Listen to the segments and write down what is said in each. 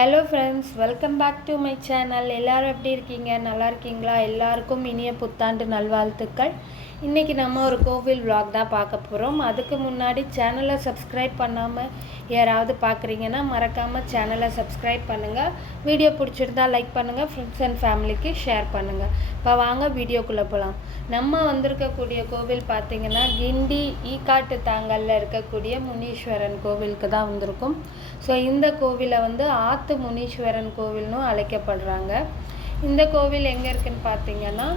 Hello friends, welcome back to my channel. எல்லோரும் எப்படி இருக்கீங்க? நல்லா இருக்கீங்களா? எல்லாருக்கும் இனிய புத்தாண்டு நல்வாழ்த்துக்கள். இன்றைக்கி நம்ம ஒரு கோவில் vlog தான் பார்க்க போகிறோம். அதுக்கு முன்னாடி சேனலை சப்ஸ்கிரைப் பண்ணாமல் யாராவது பார்க்குறீங்கன்னா மறக்காமல் சேனலை சப்ஸ்கிரைப் பண்ணுங்கள். வீடியோ பிடிச்சிருந்தா லைக் பண்ணுங்கள், ஃப்ரெண்ட்ஸ் அண்ட் ஃபேமிலிக்கு ஷேர் பண்ணுங்கள். இப்போ வாங்க வீடியோக்குள்ளே போகலாம். நம்ம வந்திருக்கக்கூடிய கோவில் பார்த்திங்கன்னா கிண்டி ஈக்காட்டு தாங்கல்ல இருக்கக்கூடிய முனீஸ்வரன் கோவிலுக்கு தான் வந்திருக்கும். ஸோ இந்த கோவிலை வந்து ஆத்து முனீஸ்வரன் கோவில்னு அழைக்கப்படுறாங்க. இந்த கோவில் எங்கே இருக்குன்னு பார்த்தீங்கன்னா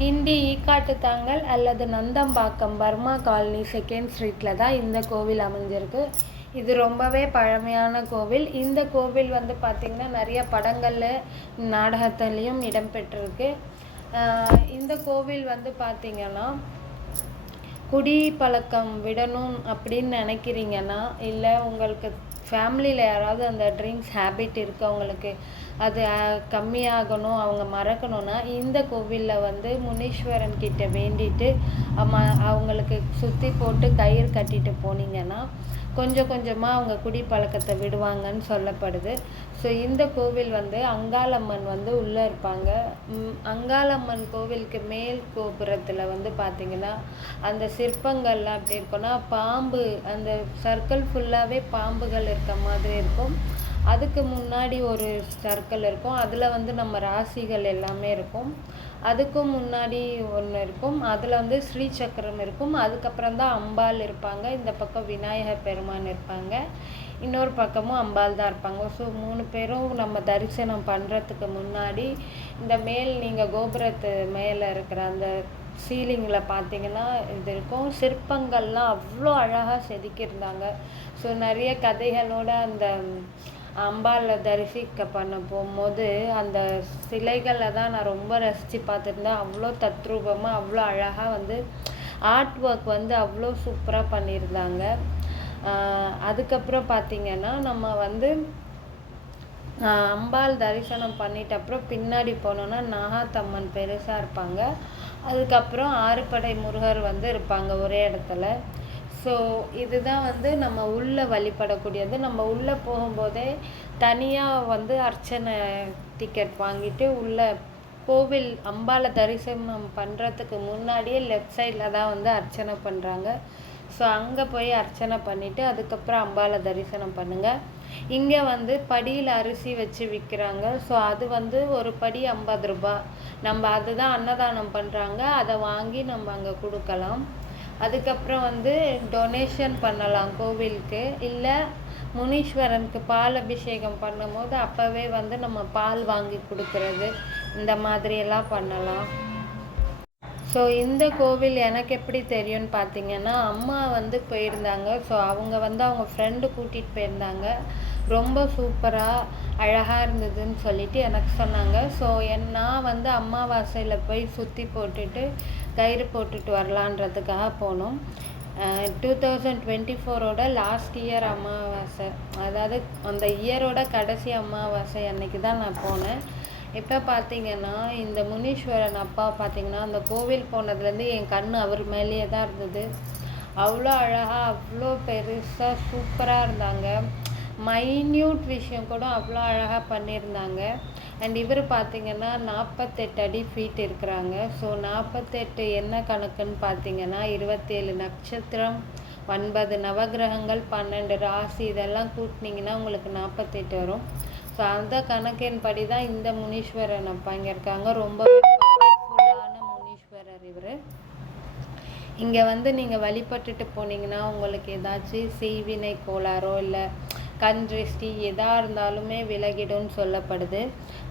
கிண்டி ஈக்காட்டு தாங்கல் அல்லது நந்தம்பாக்கம் பர்மா காலனி 2nd ஸ்ட்ரீட்டில் தான் இந்த கோவில் அமைஞ்சிருக்கு. இது ரொம்பவே பழமையான கோவில். இந்த கோவில் வந்து பார்த்திங்கன்னா நிறைய படங்களில் நாடகத்துலேயும் இடம்பெற்றிருக்கு. இந்த கோவில் வந்து பார்த்திங்கன்னா குடி பழக்கம் விடணும் அப்படின்னு நினைக்கிறீங்கன்னா, இல்லை உங்களுக்கு ஃபேமிலியில் யாராவது அந்த ட்ரிங்க்ஸ் ஹேபிட் இருக்கவங்களுக்கு அது கம்மியாகணும், அவங்க மறக்கணும்னா இந்த கோவிலில் வந்து முனீஸ்வரன் கிட்ட வேண்டிட்டு அவங்களுக்கு சுற்றி போட்டு கயிறு கட்டிட்டு போனீங்கன்னா கொஞ்சம் கொஞ்சமாக அவங்க குடி பழக்கத்தை விடுவாங்கன்னு சொல்லப்படுது. ஸோ இந்த கோவில் வந்து அங்காளம்மன் வந்து உள்ளே இருப்பாங்க. அங்காளம்மன் கோவிலுக்கு மேல் கோபுரத்தில் வந்து பார்த்திங்கன்னா அந்த சிற்பங்கள்லாம் எப்படி இருக்குன்னா பாம்பு, அந்த சர்க்கிள் ஃபுல்லாகவே பாம்புகள் இருக்க மாதிரி இருக்கும். அதுக்கு முன்னாடி ஒரு சர்க்கிள் இருக்கும், அதில் வந்து நம்ம ராசிகள் எல்லாமே இருக்கும். அதுக்கும் முன்னாடி ஒன்று இருக்கும், அதில் வந்து ஸ்ரீ சக்கரம் இருக்கும். அதுக்கப்புறம் தான் அம்பாள் இருப்பாங்க. இந்த பக்கம் விநாயகர் பெருமான் இருப்பாங்க, இன்னொரு பக்கமும் அம்பாள் தான் இருப்பாங்க. ஸோ 3 பேரும் நம்ம தரிசனம் பண்ணுறதுக்கு முன்னாடி இந்த மேல் நீங்கள் கோபுரத்து மேலே இருக்கிற அந்த சீலிங்கில் பார்த்தீங்கன்னா இது இருக்கும். சிற்பங்கள்லாம் அவ்வளோ அழகாக செதுக்கியிருந்தாங்க. ஸோ நிறைய கதைகளோட அந்த அம்பாளை தரிசிக்க பண்ண போகும்போது அந்த சிலைகளை தான் நான் ரொம்ப ரசித்து பார்த்துருந்தேன். அவ்வளோ தத்ரூபமாக அவ்வளோ அழகாக வந்து ஆர்ட் ஒர்க் வந்து அவ்வளோ சூப்பராக பண்ணியிருந்தாங்க. அதுக்கப்புறம் பார்த்திங்கன்னா நம்ம வந்து அம்பாள் தரிசனம் பண்ணிட்ட அப்புறம் பின்னாடி போனோன்னா நாகாத்தம்மன் பெருசாக இருப்பாங்க. அதுக்கப்புறம் 6 படை முருகர் வந்து இருப்பாங்க ஒரே இடத்துல. ஸோ இதுதான் வந்து நம்ம உள்ளே வழிபடக்கூடியது. நம்ம உள்ளே போகும்போதே தனியாக வந்து அர்ச்சனை டிக்கெட் வாங்கிட்டு உள்ளே கோவில் அம்பாளை தரிசனம் பண்ணுறதுக்கு முன்னாடியே லெஃப்ட் சைடில் தான் வந்து அர்ச்சனை பண்ணுறாங்க. ஸோ அங்கே போய் அர்ச்சனை பண்ணிவிட்டு அதுக்கப்புறம் அம்பாளை தரிசனம் பண்ணுங்கள். இங்கே வந்து படியில் அரிசி வச்சு விற்கிறாங்க. ஸோ அது வந்து ஒரு படி 50 ரூபா. நம்ம அதுதான் அன்னதானம் பண்ணுறாங்க, அதை வாங்கி நம்ம அங்கே கொடுக்கலாம். அதுக்கப்புறம் வந்து டொனேஷன் பண்ணலாம் கோவிலுக்கு, இல்லை முனீஸ்வரனுக்கு பால் அபிஷேகம் பண்ணும்போது அப்போவே வந்து நம்ம பால் வாங்கி கொடுக்கறது, இந்த மாதிரியெல்லாம் பண்ணலாம். ஸோ இந்த கோவில் எனக்கு எப்படி தெரியும்னு பார்த்தீங்கன்னா அம்மா வந்து போயிருந்தாங்க. ஸோ அவங்க வந்து அவங்க ஃப்ரெண்டு கூட்டிகிட்டு போயிருந்தாங்க. ரொம்ப சூப்பராக அழகாக இருந்ததுன்னு சொல்லிட்டு எனக்கு சொன்னாங்க. ஸோ நான் வந்து அமாவாசையில் போய் சுற்றி போட்டுட்டு கயிறு போட்டுட்டு வரலான்றதுக்காக போனோம். 2024ஓட லாஸ்ட் இயர் அமாவாசை, அதாவது அந்த இயரோட கடைசி அமாவாசை அன்னைக்கு தான் நான் போனேன். இப்போ பார்த்தீங்கன்னா இந்த முனீஸ்வரன் அப்பா பார்த்தீங்கன்னா அந்த கோவில் போனதுலேருந்து என் கண் அவர் மேலேயே தான் இருந்தது. அவ்வளோ அழகாக அவ்வளோ பெருசாக சூப்பராக இருந்தாங்க. மைன்யூட் விஷயம் கூட அவ்வளோ அழகாக பண்ணியிருந்தாங்க. அண்ட் இவர் பார்த்திங்கன்னா 48 அடி ஃபீட் இருக்கிறாங்க. ஸோ 48 என்ன கணக்குன்னு பார்த்தீங்கன்னா 27 நட்சத்திரம், 9 நவகிரகங்கள், 12 ராசி, இதெல்லாம் கூட்டினீங்கன்னா உங்களுக்கு 48 வரும். ஸோ அந்த கணக்கின் படி தான் இந்த முனீஸ்வரன் அப்பா இங்கே இருக்காங்க. ரொம்பவே பவர்ஃபுல்லான முனீஸ்வரர் இவர். இங்கே வந்து நீங்கள் வழிபட்டுட்டு போனீங்கன்னா உங்களுக்கு ஏதாச்சும் செய்வினை கோளாறோ இல்லை கண் திருஷ்டி எதாக இருந்தாலுமே விலகிடும்னு சொல்லப்படுது.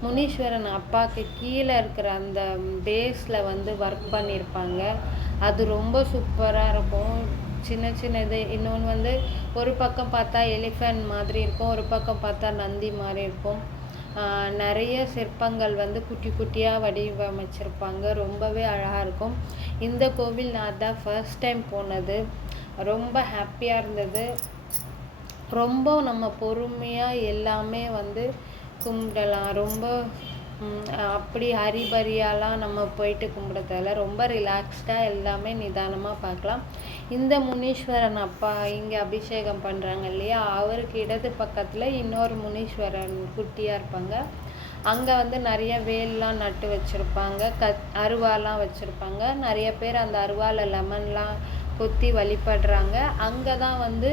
முனீஸ்வரன் அப்பாவுக்கு கீழே இருக்கிற அந்த பேஸில் வந்து ஒர்க் பண்ணியிருப்பாங்க. அது ரொம்ப சூப்பராக இருக்கும். சின்ன சின்னது. இன்னொன்று வந்து ஒரு பக்கம் பார்த்தா எலிஃபண்ட் மாதிரி இருக்கும், ஒரு பக்கம் பார்த்தா நந்தி மாதிரி இருக்கும். நிறைய சிற்பங்கள் வந்து குட்டி குட்டியாக வடிவமைச்சிருப்பாங்க. ரொம்பவே அழகாக இருக்கும். இந்த கோவில் நான் தான் ஃபர்ஸ்ட் டைம் போனது. ரொம்ப ஹாப்பியாக இருந்தது. ரொம்ப நம்ம பொறுமையாக எல்லாமே வந்து கும்பிடலாம். ரொம்ப அப்படி ஹரிபரியாலாம் நம்ம போயிட்டு கும்பிட்றதால ரொம்ப ரிலாக்ஸ்டாக எல்லாமே நிதானமாக பார்க்கலாம். இந்த முனீஸ்வரன் அப்பா இங்கே அபிஷேகம் பண்ணுறாங்க இல்லையா, அவருக்கு இடது பக்கத்தில் இன்னொரு முனீஸ்வரன் குட்டியாக இருப்பாங்க. அங்கே வந்து நிறைய வேல்லாம் நட்டு வச்சுருப்பாங்க, அருவாலாம் வச்சுருப்பாங்க. நிறைய பேர் அந்த அருவாவில் லெமன்லாம் கொத்தி வழிபடுறாங்க. அங்கே தான் வந்து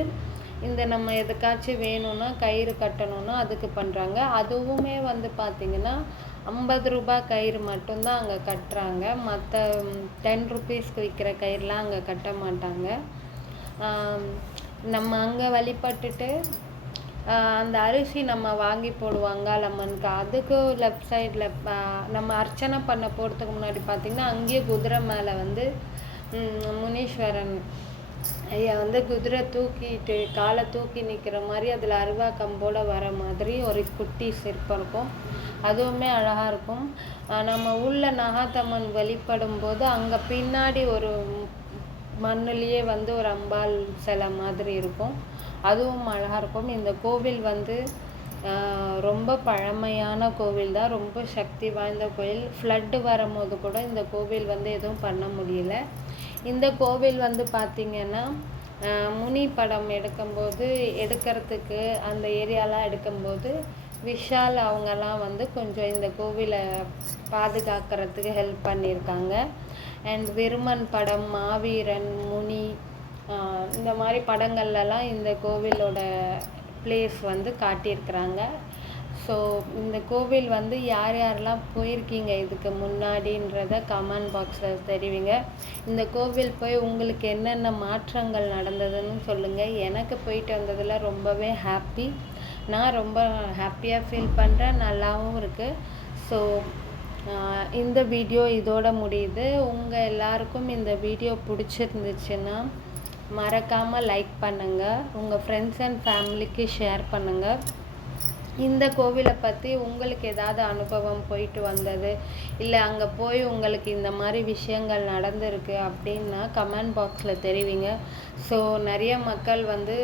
இந்த நம்ம எதுக்காச்சும் வேணும்னா கயிறு கட்டணும்னா அதுக்கு பண்ணுறாங்க. அதுவுமே வந்து பார்த்திங்கன்னா 50 ரூபாய் கயிறு மட்டும்தான் அங்கே கட்டுறாங்க. மற்ற 10 ருபீஸ்க்கு விற்கிற கயிறுலாம் அங்கே கட்ட மாட்டாங்க. நம்ம அங்கே வழிபட்டுட்டு அந்த அரிசி நம்ம வாங்கி போடுவாங்க லெமனுக்கு, அதுக்கு லெஃப்ட் சைடில் நம்ம அர்ச்சனை பண்ண போகிறதுக்கு முன்னாடி பார்த்திங்கன்னா அங்கேயே குதிரை மேலே வந்து முனீஸ்வரன் ஐயா வந்து குதிரை தூக்கிட்டு காலை தூக்கி நிற்கிற மாதிரி அதில் அருவா கம்போட வர மாதிரி ஒரு குட்டி சிற்பம் இருக்கும். அதுவுமே அழகாக இருக்கும். நம்ம உள்ள நகாத்தம்மன் வழிபடும் போது அங்கே பின்னாடி ஒரு மண்ணுலேயே வந்து ஒரு அம்பாள் சிலை மாதிரி இருக்கும். அதுவும் அழகாக இருக்கும். இந்த கோவில் வந்து ரொம்ப பழமையான கோவில் தான், ரொம்ப சக்தி வாய்ந்த கோவில். ஃப்ளட்டு வரும்போது கூட இந்த கோவில் வந்து எதுவும் பண்ண முடியல. இந்த கோவில் வந்து பார்த்திங்கன்னா முனி படம் எடுக்கிறதுக்கு அந்த ஏரியாலாம் எடுக்கும்போது விஷால் அவங்கெல்லாம் வந்து கொஞ்சம் இந்த கோவிலை பாதுகாக்கிறதுக்கு ஹெல்ப் பண்ணியிருக்காங்க. அண்ட் விருமன் படம், மாவீரன், முனி இந்த மாதிரி படங்கள்லாம் இந்த கோவிலோட பிளேஸ் வந்து காட்டியிருக்கிறாங்க. ஸோ இந்த கோவில் வந்து யார் யாரெல்லாம் போயிருக்கீங்க இதுக்கு முன்னாடின்றத கமெண்ட் பாக்ஸில் தெரிவிங்க. இந்த கோவில் போய் உங்களுக்கு என்னென்ன மாற்றங்கள் நடந்ததுன்னு சொல்லுங்கள். எனக்கு போயிட்டு வந்ததில் ரொம்பவே ஹாப்பி. நான் ரொம்ப ஹாப்பியாக ஃபீல் பண்ணுறேன், நல்லாவும் இருக்குது. ஸோ இந்த வீடியோ இதோட முடியுது. உங்கள் எல்லாருக்கும் இந்த வீடியோ பிடிச்சிருந்துச்சுன்னா மறக்காமல் லைக் பண்ணுங்கள், உங்கள் ஃப்ரெண்ட்ஸ் அண்ட் ஃபேமிலிக்கு ஷேர் பண்ணுங்கள். இந்த கோவிலை பற்றி உங்களுக்கு ஏதாவது அனுபவம் போயிட்டு வந்தது, இல்லை அங்கே போய் உங்களுக்கு இந்த மாதிரி விஷயங்கள் நடந்திருக்கு அப்படின்னா கமெண்ட் பாக்ஸில் தெரிவிங்க. ஸோ நிறைய மக்கள் வந்து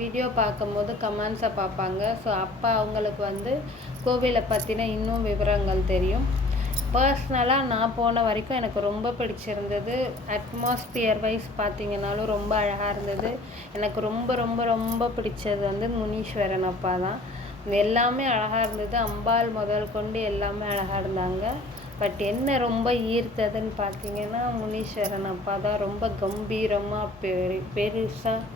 வீடியோ பார்க்கும்போது கமெண்ட்ஸை பார்ப்பாங்க. ஸோ அப்போ அவங்களுக்கு வந்து கோவிலை பற்றின இன்னும் விவரங்கள் தெரியும். பர்சனலாக நான் போன வரைக்கும் எனக்கு ரொம்ப பிடிச்சிருந்தது. அட்மாஸ்பியர் வைஸ் பார்த்திங்கனாலும் ரொம்ப அழகாக இருந்தது. எனக்கு ரொம்ப ரொம்ப ரொம்ப பிடிச்சது வந்து முனீஸ்வரன் அப்பா தான். எல்லாமே அழகாக இருந்தது. அம்பாள் முதல் கொண்டு எல்லாமே அழகாக இருந்தாங்க. பட் என்ன ரொம்ப ஈர்த்ததுன்னு பார்த்திங்கன்னா முனீஸ்வரன் அப்பா தான். ரொம்ப கம்பீரமாக பெருசாக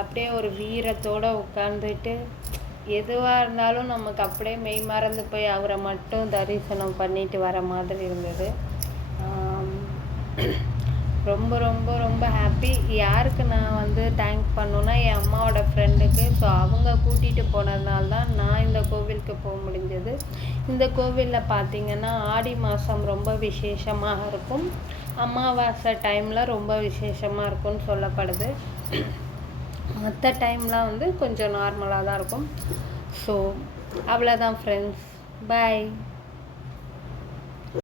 அப்படியே ஒரு வீரத்தோடு உட்காந்துட்டு எதுவாக இருந்தாலும் நமக்கு அப்படியே மெய் மறந்து போய் அவரை மட்டும் தரிசனம் பண்ணிட்டு வர மாதிரி இருந்தது. ரொம்ப ரொம்ப ரொம்ப ஹாப்பி. யாருக்கு நான் வந்து தேங்க் பண்ணணுன்னா என் அம்மாவோட ஃப்ரெண்டுக்கு. ஸோ அவங்க கூட்டிகிட்டு போனதுனால தான் நான் இந்த கோவிலுக்கு போக முடிஞ்சது. இந்த கோவிலில் பார்த்திங்கன்னா ஆடி மாதம் ரொம்ப விசேஷமாக இருக்கும், அமாவாசை டைமில் ரொம்ப விசேஷமாக இருக்கும்னு சொல்லப்படுது. மற்ற டைம்லாம் வந்து கொஞ்சம் நார்மலாக தான் இருக்கும். ஸோ அவ்வளோதான் ஃப்ரெண்ட்ஸ், பாய்.